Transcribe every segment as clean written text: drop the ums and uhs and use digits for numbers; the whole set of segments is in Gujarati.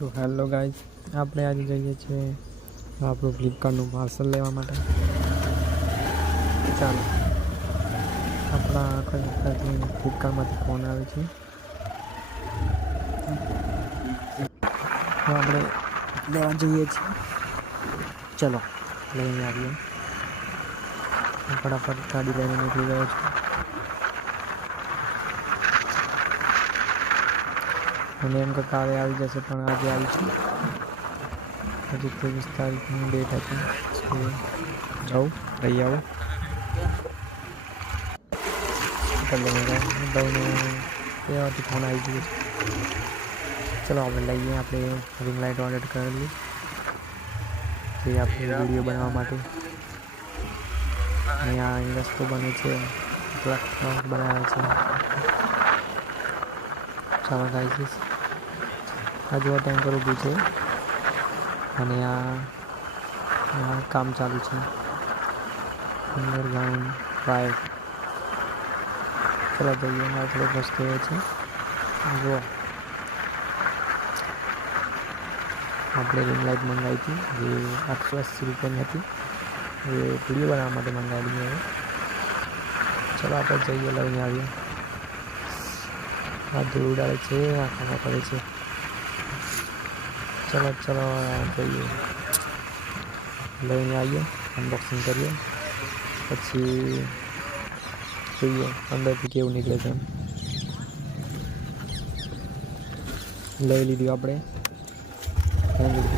તો હેલો ગાઈઝ, આપણે આજે જઈએ છીએ આપણું ફ્લિપકાર્ટનું પાર્સલ લેવા માટે. ચાલો, આપણા ફ્લિપકાર્ટમાંથી ફોન આવે છે. તો આપણે લેવા જઈએ છીએ. ચલો લઈને આવીએ. ફટાફટ ગાડી લઈને નીકળી ગયો છું. અને એમ કે કાલે આવી જશે, પણ આજે આવી છે. હજી 23 તારીખની ડેટ હતી. જાઉં લઈ આવું. ભાઈને કહેવાથી ફોન આવી ગયો છે. ચલો આપણે લઈએ. આપણે રિંગ લાઇટ ઓર્ડર કરેલી જે આપણે વિડીયો બનાવવા માટે. અહીંયા રસ્તો બને છે, ટ્રક બનાવે છે. ચાલો ગાઈસ, આ જો ટેન્કર ઊભું છે અને આ કામ ચાલુ છે. Underground pipe. ચલો જઈએ. થોડો રસ્તો એ છે. જો આપણે રિંગ લાઇટ મંગાવી હતી, જે 880 રૂપિયાની હતી. એ વિડીયો બનાવવા માટે મંગાવી હવે. ચલો આપણે જઈએ, લઈને આવીએ. આ ધૂળ ઉડાડે છે, આંખોમાં પડે છે. ચલો ચલો જઈએ, લઈને આવીએ, અનબોક્સિંગ કરીએ, પછી જોઈએ અંદરથી કેવું નીકળે છે. લઈ લીધું આપણે.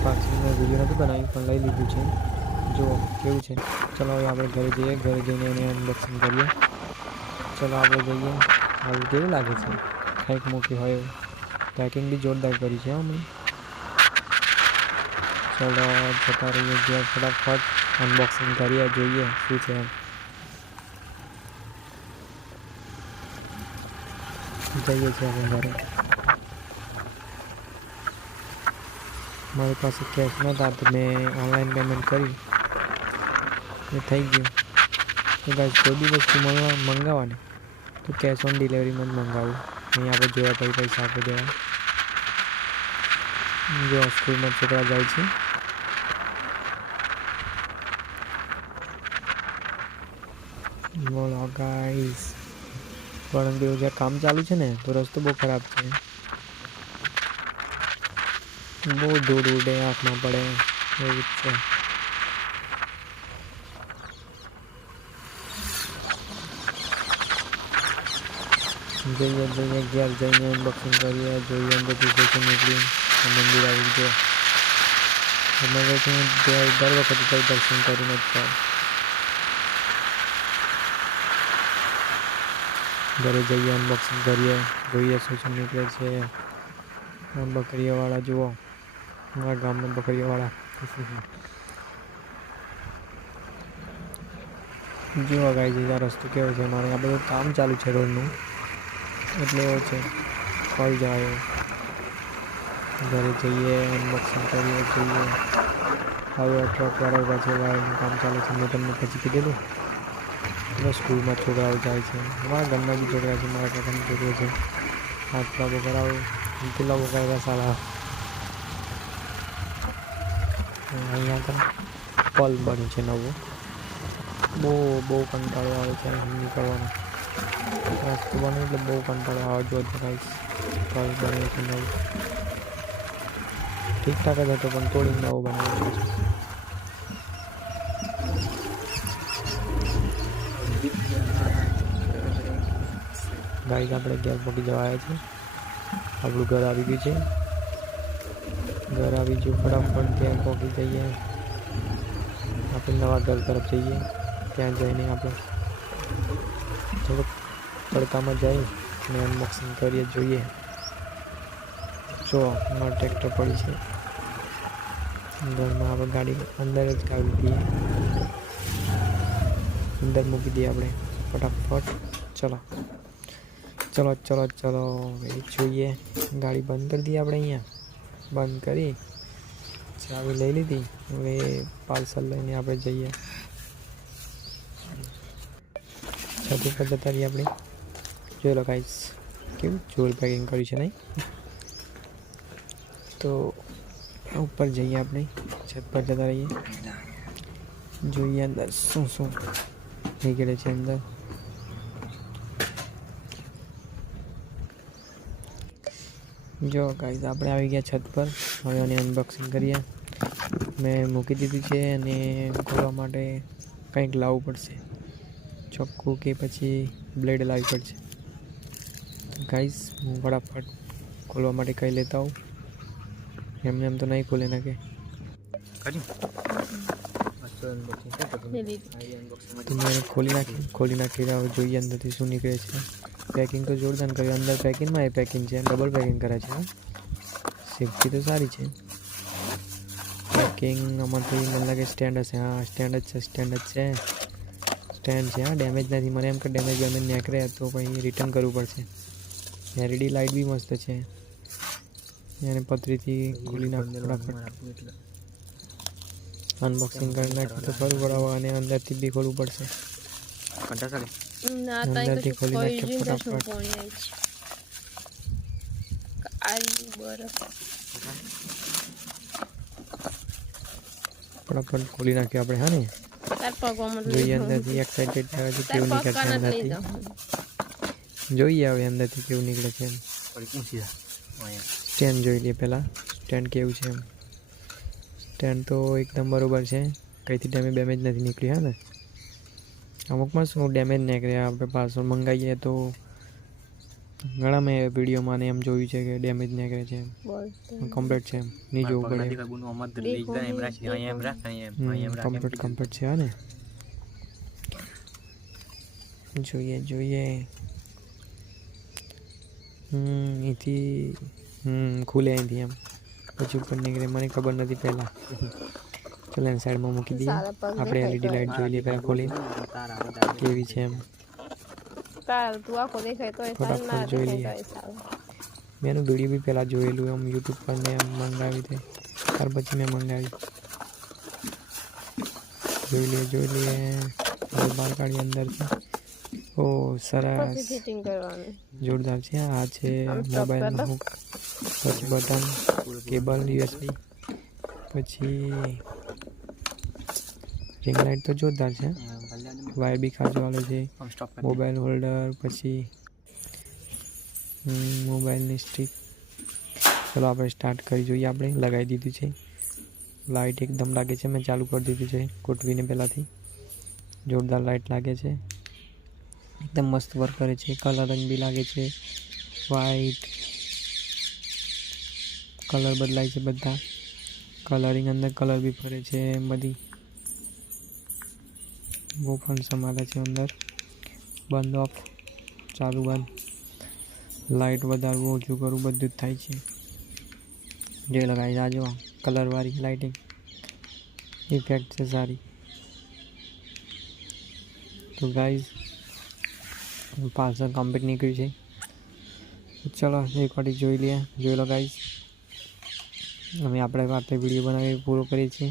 પાર્સલનો વિડીયો નથી બનાવ્યું, પણ લઈ લીધું છે. જુઓ કેવું છે. ચલો હવે આપણે ઘરે જઈએ. ઘરે જઈને એને અનબોક્સિંગ કરીએ. ચલો આપણે જઈએ. હવે કેવું લાગે છે, કંઈક મૂકી હોય એવું. પેકિંગ બી જોરદાર કરી છે હમણાં. ચલો જતા રહીએ ઘેર. ફટાફટ અનબોક્સિંગ કરીએ, જોઈએ શું છે એમ. જઈએ છીએ આપણે ઘરે. મારી પાસે કેશ નહોતા તો મેં ઓનલાઈન પેમેન્ટ કરી, એ થઈ ગયું. તો ગાઈસ, કોઈ બી વસ્તુ મંગાવવાની તો કેશ ઓન ડિલિવરીમાં જ મંગાવું. અહીં આપણે જોયા પછી પૈસા આપી દેવા. જો સ્કૂલમાં છોકરા જાય છે. બોલો ગાઈસ, પરંતુ જ્યાં કામ ચાલુ છે ને, તો રસ્તો બહુ ખરાબ છે. બહુ ધૂળ ઉડે, આંખમાં પડે એવું જ છે. જઈએ ઘેર જઈને અનબોક્સિંગ કરીએ, જોઈએ અંદરથી શું નીકળ્યું. મંદિર આવી ગયો. મંદિર દર વખતે તો દર્શન કરીને જ જાઉં. ઘરે જઈએ, અનબોક્સિંગ કરીએ, જોઈએ શું નીકળે છે. બકરીઓવાળા જુઓ, મારા ગામના બકરીઓવાળા. જુઓ ગાઈસ, આ રસ્તો કેવો છે. મારે આ બધું કામ ચાલુ છે રોડનું, એટલે એવો છે. ફરી જાય. ઘરે જઈએ, અનબોક્સિંગ કરીએ, જોઈએ. હવે ટ્રકવાળા ઉભા છે, વાયરનું કામ ચાલે છે. મેં તમને પછી કીધેલું. સ્કૂલમાં છોકરાઓ જાય છે. મારા ઘરના બી છોકરા છે, મારા કાકાનો છોકરો છે. આટલા બકરાઓ કેટલા બકરા સારા. અહીંયા તો પલ બન્યું છે નવું. બહુ કંટાળો આવે છે નીકળવાનો. રસ્તો બને એટલે બહુ કંટાળો આવે. જો ગાઈસ, પલ બન્યું છે નવું. ઠીકઠાક જ હતો, પણ તોડીને નવો બનાવ્યો છે. ગાઈસ, આપણે ઘેર પહોંચી જવા આવ્યા છે. આપણું ઘર આવી ગયું છે. ઘર આવી ગયું. ફટાફટ ઘેર પહોંચી જઈએ. આપણે નવા ઘર તરફ જઈએ. ત્યાં જઈને આપણે થોડુંક તડકામાં જઈ અને અનબોક્સિંગ કરીએ, જોઈએ. જો મારું ટ્રેક્ટર પડી છે ઘરમાં. આપણે ગાડી અંદર જ કાઢી દઈએ, અંદર મૂકી દઈએ આપણે ફટાફટ. ચલો એ જોઈએ. ગાડી બંધ કરી દઈએ આપણે. અહીંયા બંધ કરી, ચાવી લઈ લીધી. હવે પાર્સલ લઈને આપણે જઈએ. છત ઉપર જતા રહીએ આપણે. જોઈ લો ગાઈસ, કેવું જોર પેકિંગ કર્યું છે નહીં. તો ऊपर जाइए अपने छत पर जता रहिए જોઈએ અંદર શું શું નીકળે છે અંદર જો ગાઈસ આપણે આવી ગયા છત પર હવે આને અનબોક્સિંગ કરીએ મેં મૂકી દીધું છે અને ખોલવા માટે કંઈક લાવવું પડશે ચોખ્ખું કે પછી બ્લેડ લાવવી પડશે ગાઈસ હું ફટાફટ ખોલવા માટે કંઈ લેતા આવું એમને એમ તો નહીં ખોલે નાખે મેં ખોલી નાખી રહ્યો જોઈએ અંદરથી શું નીકળે છે પેકિંગ તો જોરદાર કર્યું અંદર પેકિંગમાં એ પેકિંગ છે ડબલ પેકિંગ કરે છે સેફટી તો સારી છે પેકિંગ આમાંથી મને લાગે સ્ટેન્ડ હશે હા સ્ટેન્ડ જ છે સ્ટેન્ડ છે હા ડેમેજ નથી મને એમ કે ડેમેજ નીકળે તો પછી રિટર્ન કરવું પડશે LED લાઇટ બી મસ્ત છે એને પતરીથી ખોલી નાખું ફટાફટ અનબોક્સિંગ કરી નાખ્યું તો ખરું બરાબર અને અંદરથી બી ખોલવું પડશે અંદરથી ખોલી નાખીએ ફટાફટ ફટાફટ ખોલી નાખ્યું આપણે હા ને જોઈએ અંદરથી એક્સાઇટેડ થયા છે કેવું નીકળે છે અંદરથી જોઈએ હવે અંદરથી કેવું નીકળે છે એમ સ્ટેન્ડ જોઈ લઈએ પહેલાં સ્ટેન્ડ કેવું છે એમ સ્ટેન્ડ તો એકદમ બરોબર છે કંઈથી ડેમેજ નથી નીકળી હા ને અમુકમાં શું ડેમેજ નીકળે આપણે પાર્સલ મંગાવીએ તો ઘણા મેં વિડીયોમાં ને એમ જોયું છે કે ડેમેજ નીકળે છે એમ કમ્પ્લીટ છે એમ નહીં જોવું પડે કમ્પ્લીટ છે હા ને જોઈએ અહીંથી ખુલે અહીંથી એમ પછી ઉપર નીકળે મને ખબર નથી પહેલાં ચાલો એની સાઈડમાં મૂકી દઈએ આપણે LED લાઇટ જોઈ લઈએ પહેલાં ખોલી કેવી છે એમ ફટાફટ જોઈ લઈએ મેં એનું વિડીયો બી પહેલાં જોયેલું એમ યુટ્યુબ પર મેં એમ મંગાવી હતી ત્યાર પછી મેં મંગાવી જોઈ લઈએ બહાર કાઢી અંદરથી ઓ સરસ જોરદાર છે આ છે મોબાઈલનું હુક પછી બટન કેબલ USB પછી રિંગ લાઇટ તો જોરદાર છે વાયર બી ખાજો વાળો છે મોબાઈલ હોલ્ડર પછી મોબાઈલની સ્ટિક ચલો આપણે સ્ટાર્ટ કરી જોઈએ આપણે લગાવી દીધું છે લાઇટ એકદમ લાગે છે મેં ચાલુ કરી દીધું છે ગોઠવીને પહેલાંથી જોરદાર લાઇટ લાગે છે એકદમ મસ્ત વર્ક કરે છે કલર રંગ બી લાગે છે વાઇટ કલર બદલાય છે બધા કલરિંગ અંદર કલર બી ફરે છે બધી બહુ ફંક્શન મળે છે અંદર બંધ ઓફ ચાલુ બંધ લાઇટ વધારવું ઓછું કરવું બધું જ થાય છે જે લગાવી જાજો કલરવાળી લાઇટિંગ ઇફેક્ટ છે સારી તો ગાઈઝ પાર્સલ કમ્પ્લીટ નીકળ્યું છે ચલો એક વાર જોઈ લો ગાઈઝ અમે આપણે વિડીયો બનાવી પૂરો કરીએ છીએ